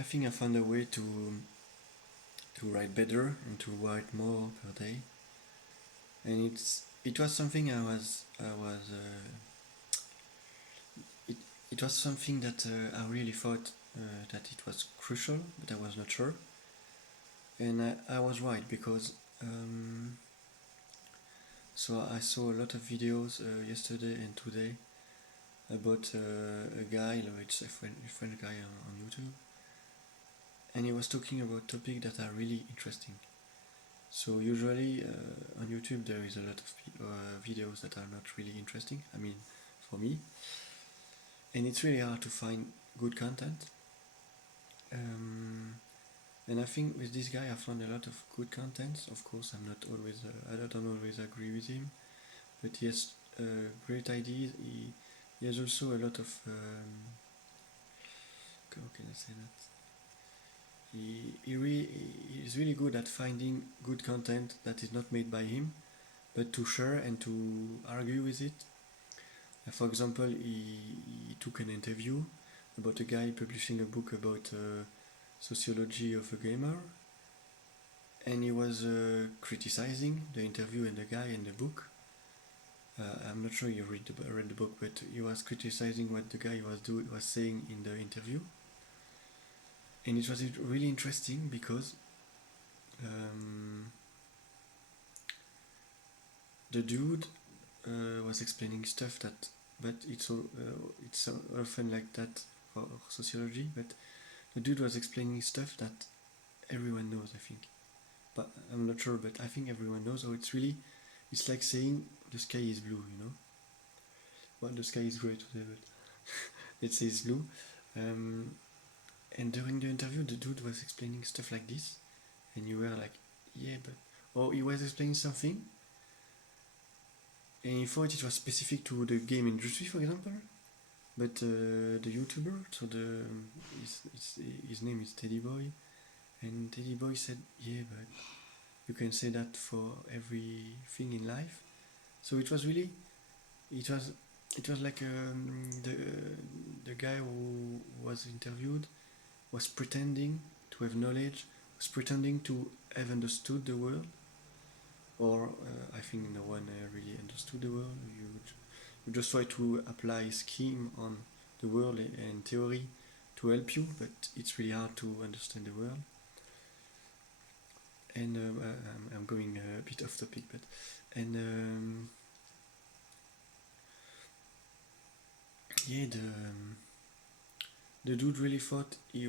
I think I found a way to write better and to write more per day, and it was something it, it was something that I really thought that it was crucial, but I was not sure, and I was right because so I saw a lot of videos yesterday and today about a guy, it's a French guy on YouTube, and he was talking about topics that are really interesting. So usually on YouTube there is a lot of videos that are not really interesting. I mean, for me, and it's really hard to find good content. Um, and I think with this guy I found a lot of good content. Of course, I don't always agree with him, but he has great ideas. He has also a lot of how can I say that? He is really good at finding good content that is not made by him, but to share and to argue with it. For example, he took an interview about a guy publishing a book about sociology of a gamer, and he was criticizing the interview and the guy and the book. I'm not sure you read the book, but he was criticizing what the guy was saying in the interview, and it was really interesting because um, the dude was explaining stuff that, but it's often like that for sociology. But the dude was explaining stuff that everyone knows, I think. But I'm not sure, but I think everyone knows. So it's like saying the sky is blue, you know. Well, the sky is grey today, but let's say it's blue. Um, and during the interview, the dude was explaining stuff like this, and you were like, yeah, but or he was explaining something, and he thought it was specific to the game industry, for example. But the YouTuber, so his name is Teddy Boy, and Teddy Boy said, yeah, but you can say that for everything in life. So it was, it was like the guy who was interviewed was pretending to have knowledge, was pretending to have understood the world, or I think no one really understood the world. You just try to apply scheme on the world and theory to help you, but it's really hard to understand the world. And I'm going a bit off topic, but and yeah, the dude really thought he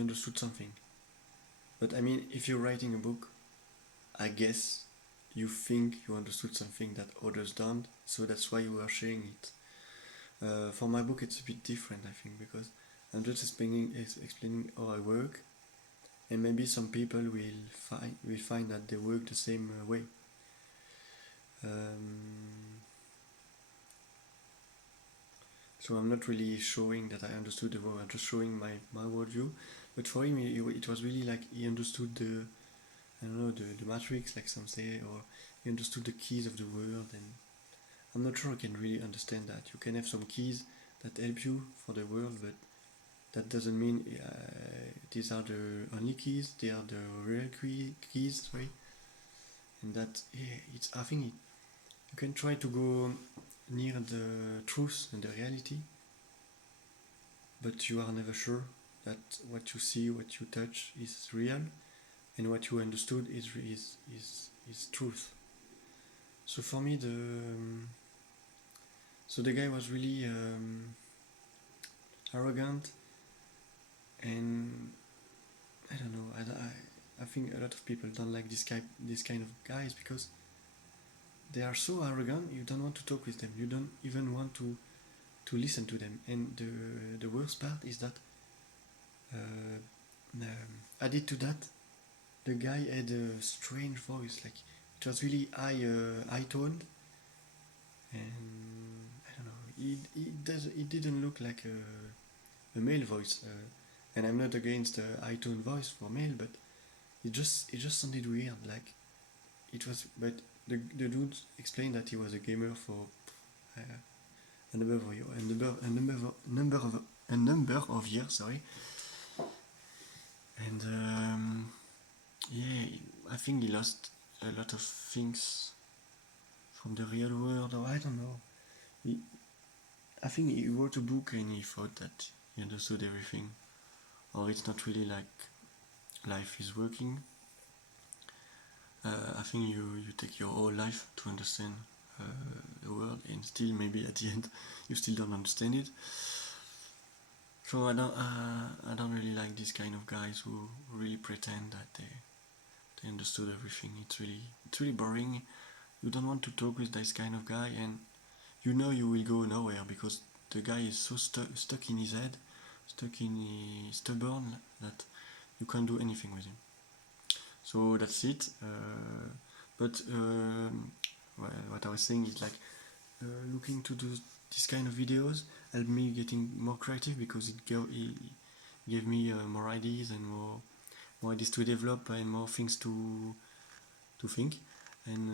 understood something. But I mean, if you're writing a book, I guess you think you understood something that others don't, so that's why you are sharing it. For my book, it's a bit different, I think, because I'm just explaining how I work, and maybe some people will find that they work the same way. So I'm not really showing that I understood the world. I'm just showing my worldview. But for him, it was really like he understood the matrix, like some say, or he understood the keys of the world. And I'm not sure I can really understand that. You can have some keys that help you for the world, but that doesn't mean these are the only keys. They are the real keys, right? And that it's I think you can try to go near the truth and the reality, but you are never sure that what you see, what you touch is real, and what you understood is truth. So for me, the guy was really arrogant, and I don't know. I think a lot of people don't like this kind of guys because they are so arrogant. You don't want to talk with them. You don't even want to listen to them. And the worst part is that added to that, the guy had a strange voice. Like it was really high toned, and I don't know. It didn't look like a male voice. And I'm not against the high tone voice for male, but it just sounded weird. Like it was, but the dude explained that he was a gamer for uh, a number of years. Sorry, And yeah, I think he lost a lot of things from the real world, or I don't know. I think he wrote a book and he thought that he understood everything, or it's not really like life is working. I think you take your whole life to understand the world, and still maybe at the end you still don't understand it. So I don't really like this kind of guys who really pretend that they understood everything. It's really boring. You don't want to talk with this kind of guy, and you know you will go nowhere because the guy is so stuck in his head, stuck in his stubborn that you can't do anything with him. So that's it. But well, what I was saying is like looking to do this kind of videos helped me getting more creative because it gave me more ideas and more ideas to develop and more things to think. And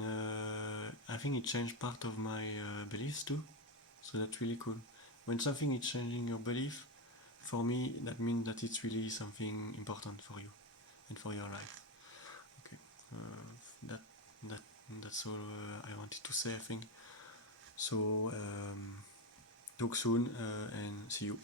I think it changed part of my beliefs too. So that's really cool. When something is changing your belief, for me that means that it's really something important for you and for your life. Okay, that that that's all I wanted to say. I think so. Talk soon and see you.